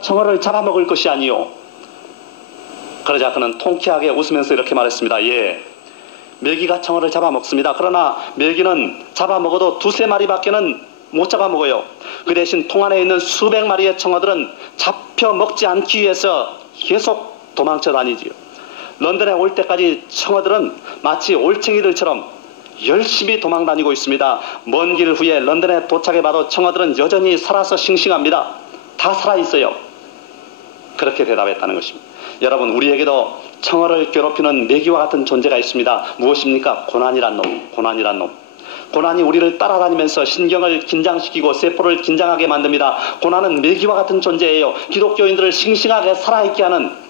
청어를 잡아먹을 것이 아니요. 그러자 그는 통쾌하게 웃으면서 이렇게 말했습니다. 예, 메기가 청어를 잡아먹습니다. 그러나 메기는 잡아먹어도 두세 마리밖에는 못 잡아먹어요. 그 대신 통 안에 있는 수백 마리의 청어들은 잡혀먹지 않기 위해서 계속 도망쳐 다니지요. 런던에 올 때까지 청어들은 마치 올챙이들처럼 열심히 도망 다니고 있습니다. 먼 길 후에 런던에 도착해봐도 청어들은 여전히 살아서 싱싱합니다. 다 살아있어요. 그렇게 대답했다는 것입니다. 여러분, 우리에게도 청어를 괴롭히는 메기와 같은 존재가 있습니다. 무엇입니까? 고난이란 놈, 고난이란 놈. 고난이 우리를 따라다니면서 신경을 긴장시키고 세포를 긴장하게 만듭니다. 고난은 메기와 같은 존재예요. 기독교인들을 싱싱하게 살아있게 하는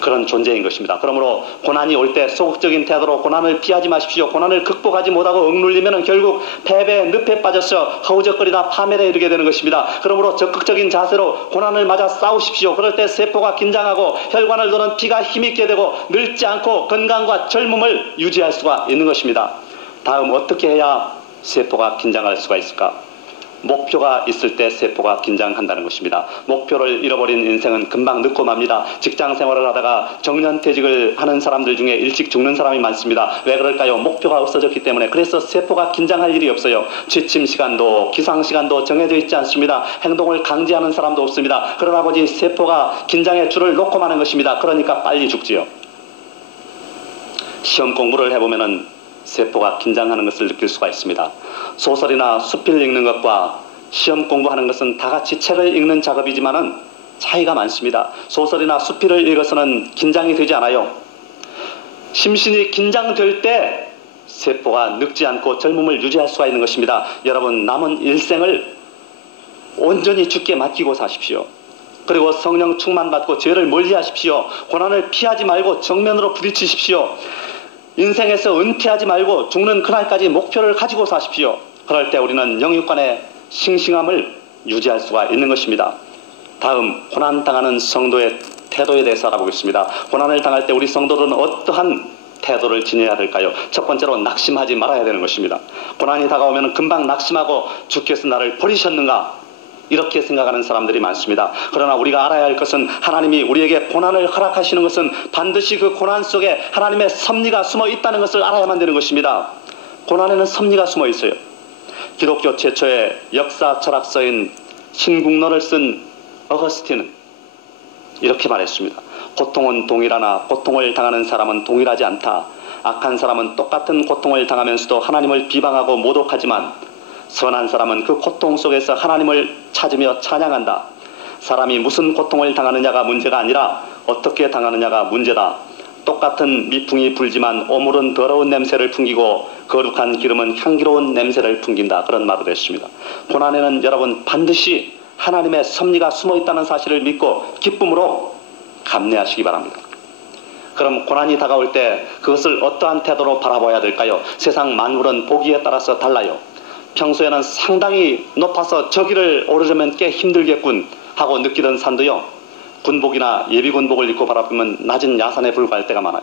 그런 존재인 것입니다. 그러므로 고난이 올 때 소극적인 태도로 고난을 피하지 마십시오. 고난을 극복하지 못하고 억눌리면 결국 패배의 늪에 빠져서 허우적거리다 파멸에 이르게 되는 것입니다. 그러므로 적극적인 자세로 고난을 맞아 싸우십시오. 그럴 때 세포가 긴장하고 혈관을 도는 피가 힘있게 되고 늙지 않고 건강과 젊음을 유지할 수가 있는 것입니다. 다음, 어떻게 해야 세포가 긴장할 수가 있을까? 목표가 있을 때 세포가 긴장한다는 것입니다. 목표를 잃어버린 인생은 금방 늙고 맙니다. 직장 생활을 하다가 정년퇴직을 하는 사람들 중에 일찍 죽는 사람이 많습니다. 왜 그럴까요? 목표가 없어졌기 때문에. 그래서 세포가 긴장할 일이 없어요. 취침 시간도 기상 시간도 정해져 있지 않습니다. 행동을 강제하는 사람도 없습니다. 그러나 보지 세포가 긴장의 줄을 놓고 마는 것입니다. 그러니까 빨리 죽지요. 시험 공부를 해보면은 세포가 긴장하는 것을 느낄 수가 있습니다. 소설이나 수필 읽는 것과 시험 공부하는 것은 다 같이 책을 읽는 작업이지만은 차이가 많습니다. 소설이나 수필을 읽어서는 긴장이 되지 않아요. 심신이 긴장될 때 세포가 늙지 않고 젊음을 유지할 수가 있는 것입니다. 여러분, 남은 일생을 온전히 주께 맡기고 사십시오. 그리고 성령 충만받고 죄를 멀리하십시오. 고난을 피하지 말고 정면으로 부딪히십시오. 인생에서 은퇴하지 말고 죽는 그날까지 목표를 가지고 사십시오. 그럴 때 우리는 영육간의 싱싱함을 유지할 수가 있는 것입니다. 다음, 고난당하는 성도의 태도에 대해서 알아보겠습니다. 고난을 당할 때 우리 성도들은 어떠한 태도를 지녀야 될까요? 첫 번째로, 낙심하지 말아야 되는 것입니다. 고난이 다가오면 금방 낙심하고 주께서 나를 버리셨는가? 이렇게 생각하는 사람들이 많습니다. 그러나 우리가 알아야 할 것은 하나님이 우리에게 고난을 허락하시는 것은 반드시 그 고난 속에 하나님의 섭리가 숨어 있다는 것을 알아야만 되는 것입니다. 고난에는 섭리가 숨어 있어요. 기독교 최초의 역사 철학서인 신국론을 쓴 어거스틴은 이렇게 말했습니다. 고통은 동일하나 고통을 당하는 사람은 동일하지 않다. 악한 사람은 똑같은 고통을 당하면서도 하나님을 비방하고 모독하지만 선한 사람은 그 고통 속에서 하나님을 찾으며 찬양한다. 사람이 무슨 고통을 당하느냐가 문제가 아니라 어떻게 당하느냐가 문제다. 똑같은 미풍이 불지만 오물은 더러운 냄새를 풍기고 거룩한 기름은 향기로운 냄새를 풍긴다. 그런 말을 했습니다. 고난에는 여러분 반드시 하나님의 섭리가 숨어 있다는 사실을 믿고 기쁨으로 감내하시기 바랍니다. 그럼 고난이 다가올 때 그것을 어떠한 태도로 바라봐야 될까요? 세상 만물은 보기에 따라서 달라요. 평소에는 상당히 높아서 저기를 오르려면 꽤 힘들겠군 하고 느끼던 산도요, 군복이나 예비군복을 입고 바라보면 낮은 야산에 불과할 때가 많아요.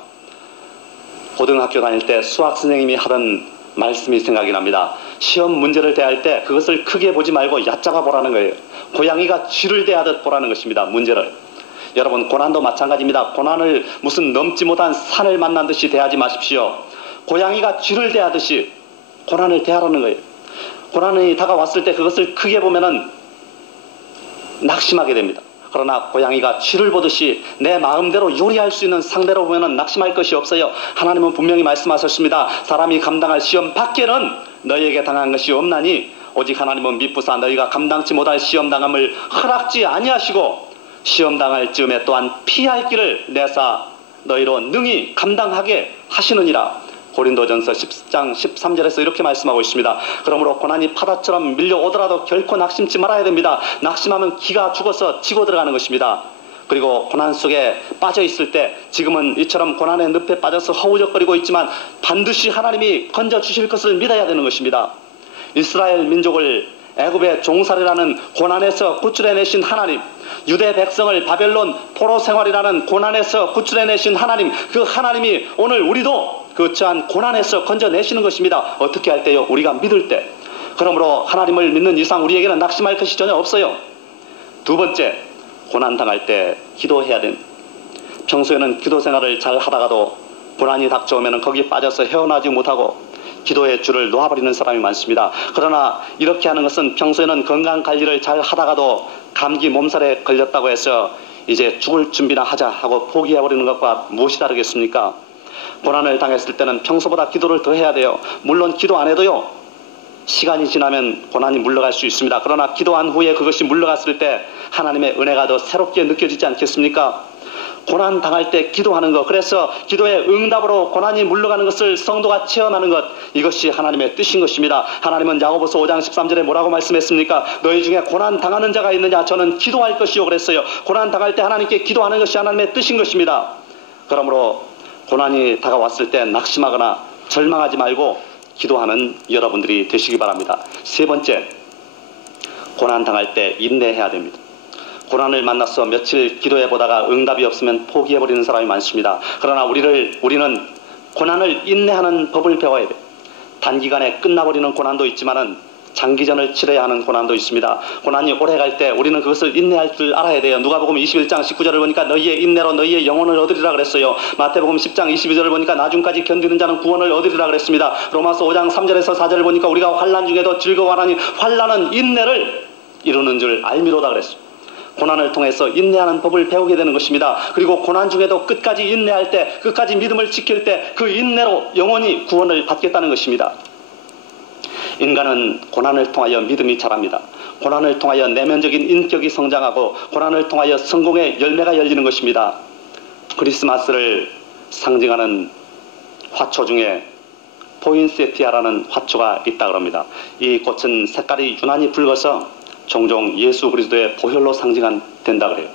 고등학교 다닐 때 수학 선생님이 하던 말씀이 생각이 납니다. 시험 문제를 대할 때 그것을 크게 보지 말고 얕잡아 보라는 거예요. 고양이가 쥐를 대하듯 보라는 것입니다. 문제를. 여러분, 고난도 마찬가지입니다. 고난을 무슨 넘지 못한 산을 만난 듯이 대하지 마십시오. 고양이가 쥐를 대하듯이 고난을 대하라는 거예요. 고난이 다가왔을 때 그것을 크게 보면은 낙심하게 됩니다. 그러나 고양이가 쥐를 보듯이 내 마음대로 요리할 수 있는 상대로 보면은 낙심할 것이 없어요. 하나님은 분명히 말씀하셨습니다. 사람이 감당할 시험 밖에는 너희에게 당한 것이 없나니 오직 하나님은 미쁘사 너희가 감당치 못할 시험 당함을 허락지 아니하시고 시험 당할 즈음에 또한 피할 길을 내사 너희로 능히 감당하게 하시느니라. 고린도전서 10장 13절에서 이렇게 말씀하고 있습니다. 그러므로 고난이 파다처럼 밀려오더라도 결코 낙심치 말아야 됩니다. 낙심하면 기가 죽어서 지고 들어가는 것입니다. 그리고 고난 속에 빠져 있을 때 지금은 이처럼 고난의 늪에 빠져서 허우적거리고 있지만 반드시 하나님이 건져주실 것을 믿어야 되는 것입니다. 이스라엘 민족을 애굽의 종살이라는 고난에서 구출해내신 하나님, 유대 백성을 바벨론 포로 생활이라는 고난에서 구출해내신 하나님, 그 하나님이 오늘 우리도 그 처한 고난에서 건져내시는 것입니다. 어떻게 할 때요? 우리가 믿을 때. 그러므로 하나님을 믿는 이상 우리에게는 낙심할 것이 전혀 없어요. 두 번째, 고난당할 때 기도해야 됩니다. 평소에는 기도 생활을 잘 하다가도 고난이 닥쳐오면 거기에 빠져서 헤어나지 못하고 기도의 줄을 놓아버리는 사람이 많습니다. 그러나 이렇게 하는 것은 평소에는 건강관리를 잘 하다가도 감기 몸살에 걸렸다고 해서 이제 죽을 준비나 하자 하고 포기해버리는 것과 무엇이 다르겠습니까? 고난을 당했을 때는 평소보다 기도를 더 해야 돼요. 물론 기도 안 해도요, 시간이 지나면 고난이 물러갈 수 있습니다. 그러나 기도한 후에 그것이 물러갔을 때 하나님의 은혜가 더 새롭게 느껴지지 않겠습니까? 고난 당할 때 기도하는 것, 그래서 기도의 응답으로 고난이 물러가는 것을 성도가 체험하는 것, 이것이 하나님의 뜻인 것입니다. 하나님은 야고보서 5장 13절에 뭐라고 말씀했습니까? 너희 중에 고난 당하는 자가 있느냐? 저는 기도할 것이요 그랬어요. 고난 당할 때 하나님께 기도하는 것이 하나님의 뜻인 것입니다. 그러므로 고난이 다가왔을 때 낙심하거나 절망하지 말고 기도하는 여러분들이 되시기 바랍니다. 세 번째, 고난 당할 때 인내해야 됩니다. 고난을 만나서 며칠 기도해보다가 응답이 없으면 포기해버리는 사람이 많습니다. 그러나 우리는 고난을 인내하는 법을 배워야 돼요. 단기간에 끝나버리는 고난도 있지만은 장기전을 치러야 하는 고난도 있습니다. 고난이 오래 갈 때 우리는 그것을 인내할 줄 알아야 돼요. 누가복음 21장 19절을 보니까 너희의 인내로 너희의 영혼을 얻으리라 그랬어요. 마태복음 10장 22절을 보니까 나중까지 견디는 자는 구원을 얻으리라 그랬습니다. 로마서 5장 3절에서 4절을 보니까 우리가 환난 중에도 즐거워하나니 환난은 인내를 이루는 줄 알미로다 그랬어요. 고난을 통해서 인내하는 법을 배우게 되는 것입니다. 그리고 고난 중에도 끝까지 인내할 때, 끝까지 믿음을 지킬 때 그 인내로 영원히 구원을 받겠다는 것입니다. 인간은 고난을 통하여 믿음이 자랍니다. 고난을 통하여 내면적인 인격이 성장하고 고난을 통하여 성공의 열매가 열리는 것입니다. 크리스마스를 상징하는 화초 중에 포인세티아라는 화초가 있다고 합니다. 이 꽃은 색깔이 유난히 붉어서 종종 예수 그리스도의 보혈로 상징된다 그래요.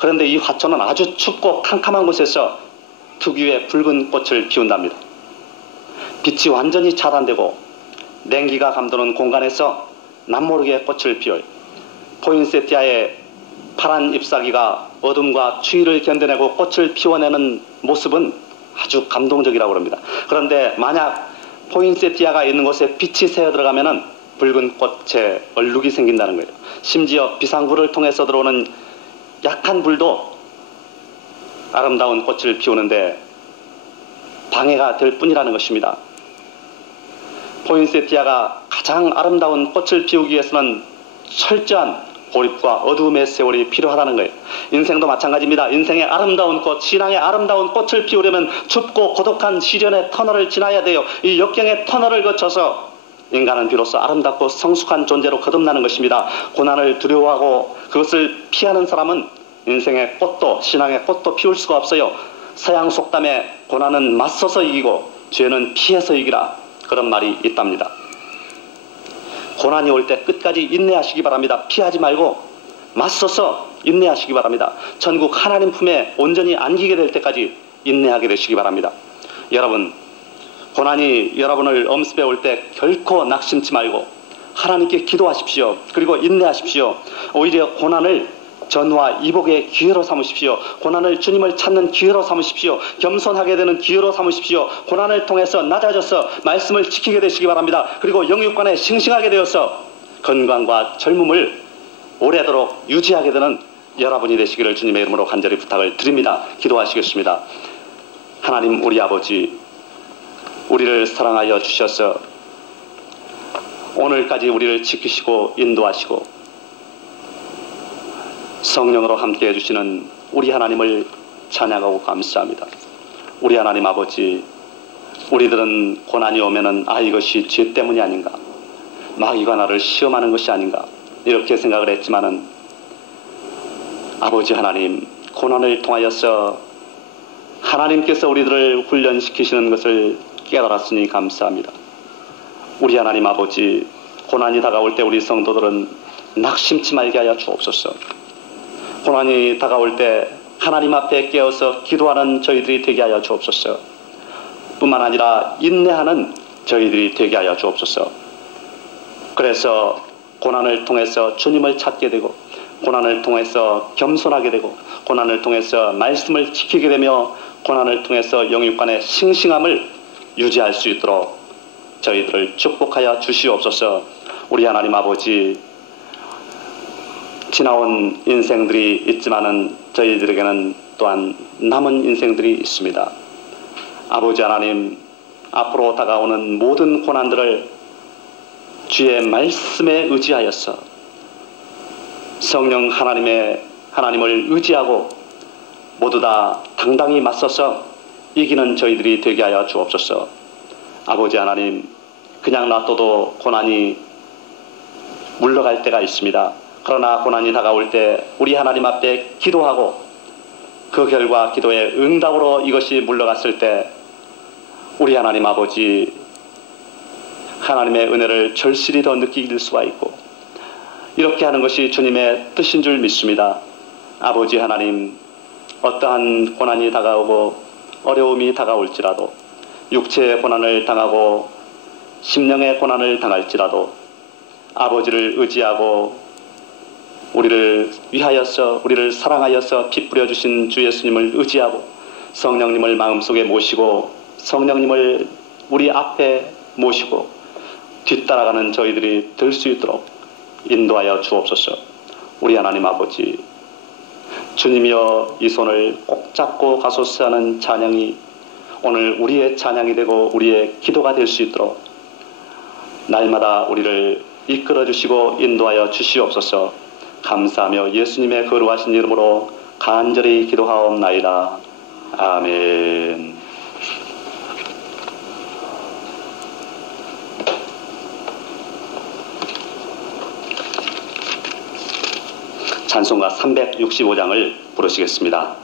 그런데 이 화초는 아주 춥고 캄캄한 곳에서 특유의 붉은 꽃을 피운답니다. 빛이 완전히 차단되고 냉기가 감도는 공간에서 남모르게 꽃을 피워요. 포인세티아의 파란 잎사귀가 어둠과 추위를 견뎌내고 꽃을 피워내는 모습은 아주 감동적이라고 합니다. 그런데 만약 포인세티아가 있는 곳에 빛이 새어 들어가면은 붉은 꽃에 얼룩이 생긴다는 거예요. 심지어 비상구를 통해서 들어오는 약한 불도 아름다운 꽃을 피우는데 방해가 될 뿐이라는 것입니다. 포인세티아가 가장 아름다운 꽃을 피우기 위해서는 철저한 고립과 어두움의 세월이 필요하다는 거예요. 인생도 마찬가지입니다. 인생의 아름다운 꽃, 신앙의 아름다운 꽃을 피우려면 춥고 고독한 시련의 터널을 지나야 돼요. 이 역경의 터널을 거쳐서 인간은 비로소 아름답고 성숙한 존재로 거듭나는 것입니다. 고난을 두려워하고 그것을 피하는 사람은 인생의 꽃도 신앙의 꽃도 피울 수가 없어요. 서양 속담에 고난은 맞서서 이기고 죄는 피해서 이기라, 그런 말이 있답니다. 고난이 올 때 끝까지 인내하시기 바랍니다. 피하지 말고 맞서서 인내하시기 바랍니다. 천국 하나님 품에 온전히 안기게 될 때까지 인내하게 되시기 바랍니다. 여러분, 고난이 여러분을 엄습해 올 때 결코 낙심치 말고 하나님께 기도하십시오. 그리고 인내하십시오. 오히려 고난을 전화 이복의 기회로 삼으십시오. 고난을 주님을 찾는 기회로 삼으십시오. 겸손하게 되는 기회로 삼으십시오. 고난을 통해서 낮아져서 말씀을 지키게 되시기 바랍니다. 그리고 영육간에 싱싱하게 되어서 건강과 젊음을 오래도록 유지하게 되는 여러분이 되시기를 주님의 이름으로 간절히 부탁을 드립니다. 기도하시겠습니다. 하나님 우리 아버지, 우리를 사랑하여 주셔서 오늘까지 우리를 지키시고 인도하시고 성령으로 함께해 주시는 우리 하나님을 찬양하고 감사합니다. 우리 하나님 아버지, 우리들은 고난이 오면은 이것이 죄 때문이 아닌가, 마귀가 나를 시험하는 것이 아닌가 이렇게 생각을 했지만은 아버지 하나님, 고난을 통하여서 하나님께서 우리들을 훈련시키시는 것을 깨달았으니 감사합니다. 우리 하나님 아버지, 고난이 다가올 때 우리 성도들은 낙심치 말게 하여 주옵소서. 고난이 다가올 때 하나님 앞에 깨어서 기도하는 저희들이 되게 하여 주옵소서. 뿐만 아니라 인내하는 저희들이 되게 하여 주옵소서. 그래서 고난을 통해서 주님을 찾게 되고, 고난을 통해서 겸손하게 되고, 고난을 통해서 말씀을 지키게 되며, 고난을 통해서 영육간의 싱싱함을 유지할 수 있도록 저희들을 축복하여 주시옵소서. 우리 하나님 아버지, 지나온 인생들이 있지만은 저희들에게는 또한 남은 인생들이 있습니다. 아버지 하나님, 앞으로 다가오는 모든 고난들을 주의 말씀에 의지하여서 성령 하나님을 의지하고 모두 다 당당히 맞서서 이기는 저희들이 되게 하여 주옵소서. 아버지 하나님, 그냥 놔둬도 고난이 물러갈 때가 있습니다. 그러나 고난이 다가올 때 우리 하나님 앞에 기도하고 그 결과 기도의 응답으로 이것이 물러갔을 때 우리 하나님 아버지, 하나님의 은혜를 절실히 더 느낄 수가 있고 이렇게 하는 것이 주님의 뜻인 줄 믿습니다. 아버지 하나님, 어떠한 고난이 다가오고 어려움이 다가올지라도, 육체의 고난을 당하고 심령의 고난을 당할지라도 아버지를 의지하고 우리를 위하여서, 우리를 사랑하여서 피 뿌려주신 주 예수님을 의지하고 성령님을 마음속에 모시고 성령님을 우리 앞에 모시고 뒤따라가는 저희들이 될 수 있도록 인도하여 주옵소서. 우리 하나님 아버지, 주님이여 이 손을 꼭 잡고 가소서 하는 찬양이 오늘 우리의 찬양이 되고 우리의 기도가 될 수 있도록 날마다 우리를 이끌어 주시고 인도하여 주시옵소서. 감사하며 예수님의 거룩하신 이름으로 간절히 기도하옵나이다. 아멘. 찬송가 365장을 부르시겠습니다.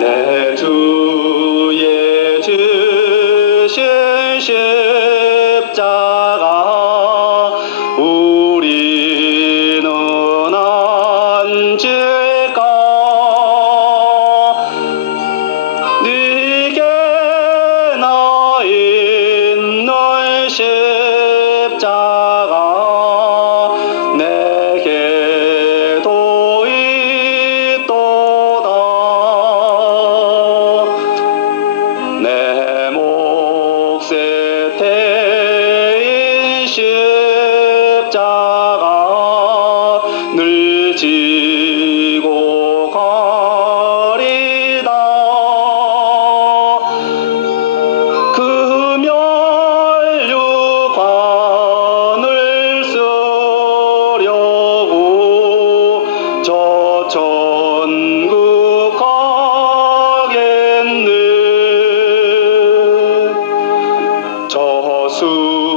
내 주의 주신 십자가 우리는 앉을까? 네게 나 있는 십자가 내게도 있도다. 내 몫에 태인 십자가 늘 지고 가리다. 그 면류관을 쓰려고 저 천국 가겠네. 저수